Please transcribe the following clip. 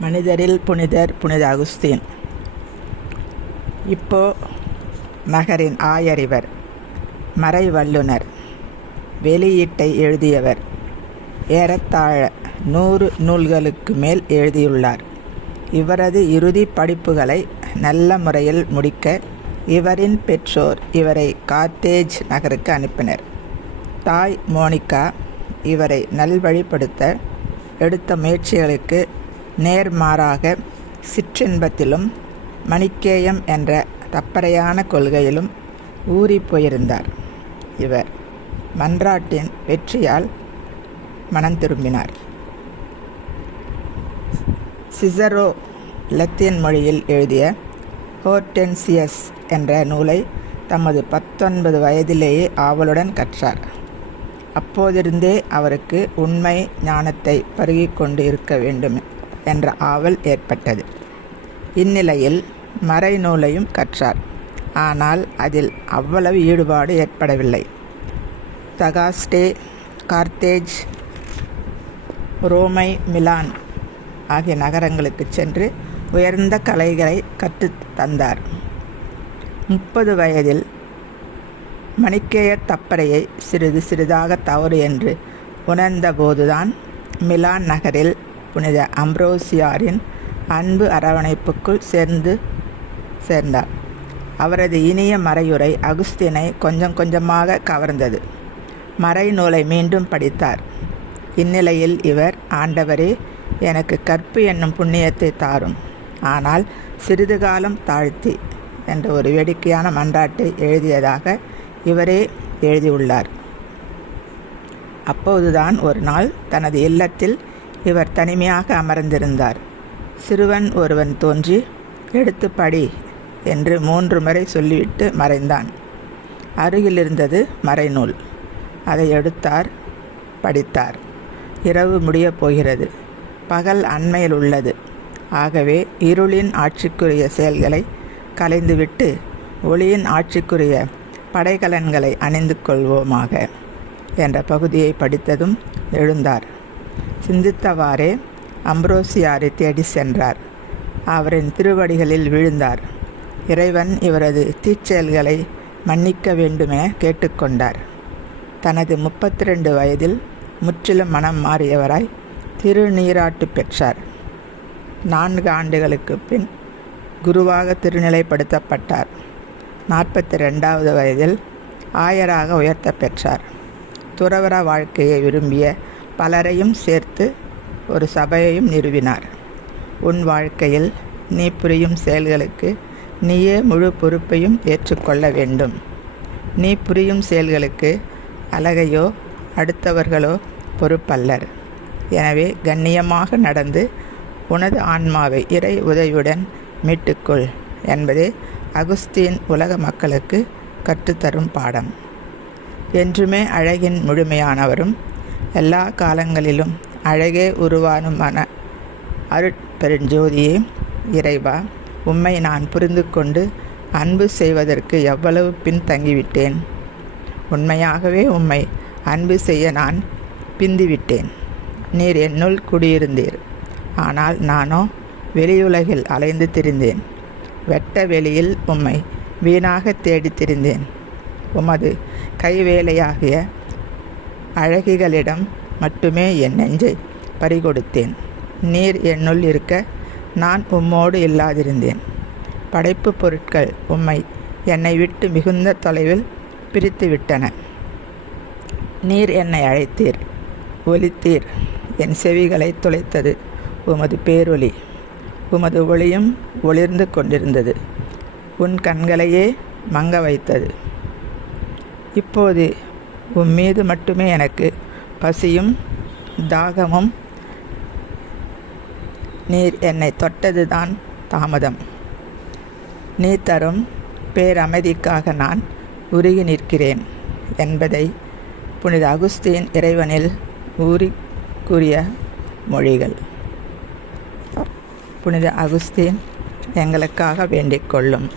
மனிதரில் புனிதர் புனித அகுஸ்தீன் இப்போ நகரின் ஆயறிவர் மறை வல்லுனர் வெளியீட்டை எழுதியவர் ஏறத்தாழ நூறு நூல்களுக்கு மேல் எழுதியுள்ளார். இவரது இறுதி படிப்புகளை நல்ல முறையில் முடிக்க இவரின் பெற்றோர் இவரை கார்த்தேஜ் நகருக்கு அனுப்பினர். தாய் மோனிகா இவரை நல்வழிப்படுத்த எடுத்த முயற்சிகளுக்கு நேர்மாறாக சிற்றின்பத்திலும் மணிக்கேயம் என்ற தப்பறையான கொள்கையிலும் ஊறிப் போயிருந்தார். இவர் மன்றாட்டின் வெற்றியால் மனம் திரும்பினார். சிசரோ லத்தீன் மொழியில் எழுதிய ஹோர்டென்சியஸ் என்ற நூலை தமது பத்தொன்பது வயதிலேயே ஆவலுடன் கற்றார். அப்போதிருந்தே அவருக்கு உண்மை ஞானத்தை பருகிக்கொண்டு இருக்க வேண்டும். என்ற ஆவல் ஏற்பட்டது. இந்நிலையில் மறைநூலையும் கற்றார். ஆனால் அதில் அவ்வளவு ஈடுபாடு ஏற்படவில்லை. தகாஸ்டே கார்த்தேஜ் ரோமை மிலான் ஆகிய நகரங்களுக்கு சென்று உயர்ந்த கலைகளை கற்றுத் தந்தார். முப்பது வயதில் மணிக்கேய தப்பறையை சிறிது சிறிதாக தவறு என்று உணர்ந்தபோதுதான் மிலான் நகரில் புனித அம்ப்ரோசியாரின் அன்பு அரவணைப்புக்குள் சேர்ந்து சேர்ந்தார். அவரது இனிய மறையுரை அகுஸ்தினை கொஞ்சம் கொஞ்சமாக கவர்ந்தது. மறைநூலை மீண்டும் படித்தார். இந்நிலையில் இவர் ஆண்டவரே எனக்கு கற்பு என்னும் புண்ணியத்தை தாரும். ஆனால் சிறிது காலம் தாழ்த்தி என்ற ஒரு வேடிக்கையான மன்றாட்டை எழுதியதாக இவரே எழுதியுள்ளார். அப்போதுதான் ஒரு நாள் தனது இல்லத்தில் இவர் தனிமையாக அமர்ந்திருந்தார். சிறுவன் ஒருவன் தோன்றி எடுத்து படி என்று மூன்று முறை சொல்லிவிட்டு மறைந்தான். அருகில் இருந்தது மறைநூல். அதை எடுத்தார் படித்தார். இரவு முடியப் போகிறது. பகல் அண்மையில் உள்ளது. ஆகவே இருளின் ஆட்சிக்குரிய செயல்களை கலைந்துவிட்டு ஒளியின் ஆட்சிக்குரிய படைக்கலன்களை அணிந்து கொள்வோமாக என்ற பகுதியை படித்ததும் எழுந்தார். சிந்தித்தவாறே அம்ப்ரோசியாரை தேடி சென்றார். அவரின் திருவடிகளில் விழுந்தார். இறைவன் இவரது தீச்செயல்களை மன்னிக்க வேண்டுமென கேட்டுக்கொண்டார். தனது முப்பத்தி ரெண்டு வயதில் முற்றிலும் மனம் மாறியவராய் திருநீராட்டு பெற்றார். நான்கு ஆண்டுகளுக்கு பின் குருவாக திருநிலைப்படுத்தப்பட்டார். நாற்பத்தி ரெண்டாவது வயதில் ஆயராக உயர்த்த பெற்றார். துறவர வாழ்க்கையை விரும்பிய பலரையும் சேர்த்து ஒரு சபையையும் நிறுவினார். உன் வாழ்க்கையில் நீ புரியும் செயல்களுக்கு நீயே முழு பொறுப்பையும் ஏற்றுக்கொள்ள வேண்டும். நீ புரியும் செயல்களுக்கு அழகையோ அடுத்தவர்களோ பொறுப்பல்லர். எனவே கண்ணியமாக நடந்து உனது ஆன்மாவை இறை உதவியுடன் மீட்டுக்கொள் என்பதே அகுஸ்தீன் உலக மக்களுக்கு கற்றுத்தரும் பாடம். என்றுமே அழகின் முழுமையானவரும் எல்லா காலங்களிலும் அழகே உருவானுமான அருட்பெருஞ்சோதியே இறைவா உம்மை நான் புரிந்து கொண்டு அன்பு செய்வதற்கு எவ்வளவு பின்தங்கிவிட்டேன் உண்மையாகவே உம்மை அன்பு செய்ய நான் பிந்திவிட்டேன். நீர் என்னுள் குடியிருந்தீர். ஆனால் நானோ வெளியுலகில் அலைந்து திரிந்தேன். வெட்ட வெளியில் உம்மை வீணாக தேடித் திரிந்தேன். உமது கைவேலையாகிய அழகிகளிடம் மட்டுமே என் நெஞ்சை பறிகொடுத்தேன். நீர் என்னுள் இருக்க நான் உம்மோடு இல்லாதிருந்தேன். படைப்பு பொருட்கள் உம்மை என்னை விட்டு மிகுந்த தொலைவில் பிரித்துவிட்டன. நீர் என்னை அழைத்தீர் ஒலித்தீர். என் செவிகளை துளைத்தது உமது பேரொலி. உமது ஒளியும் ஒளிர்ந்து கொண்டிருந்தது. உன் கண்களையே மங்க வைத்தது. இப்போது உன் மீது மட்டுமே எனக்கு பசியும் தாகமும் நீர் என்னை தொட்டதுதான் தாமதம். நீ தரும் பேரமைதிக்காக நான் உருகி நிற்கிறேன் என்பதை புனித அகுஸ்தீன் இறைவனில் ஊறி கூறிய மொழிகள். புனித அகுஸ்தீன் எங்களுக்காக வேண்டிக் கொள்ளும்.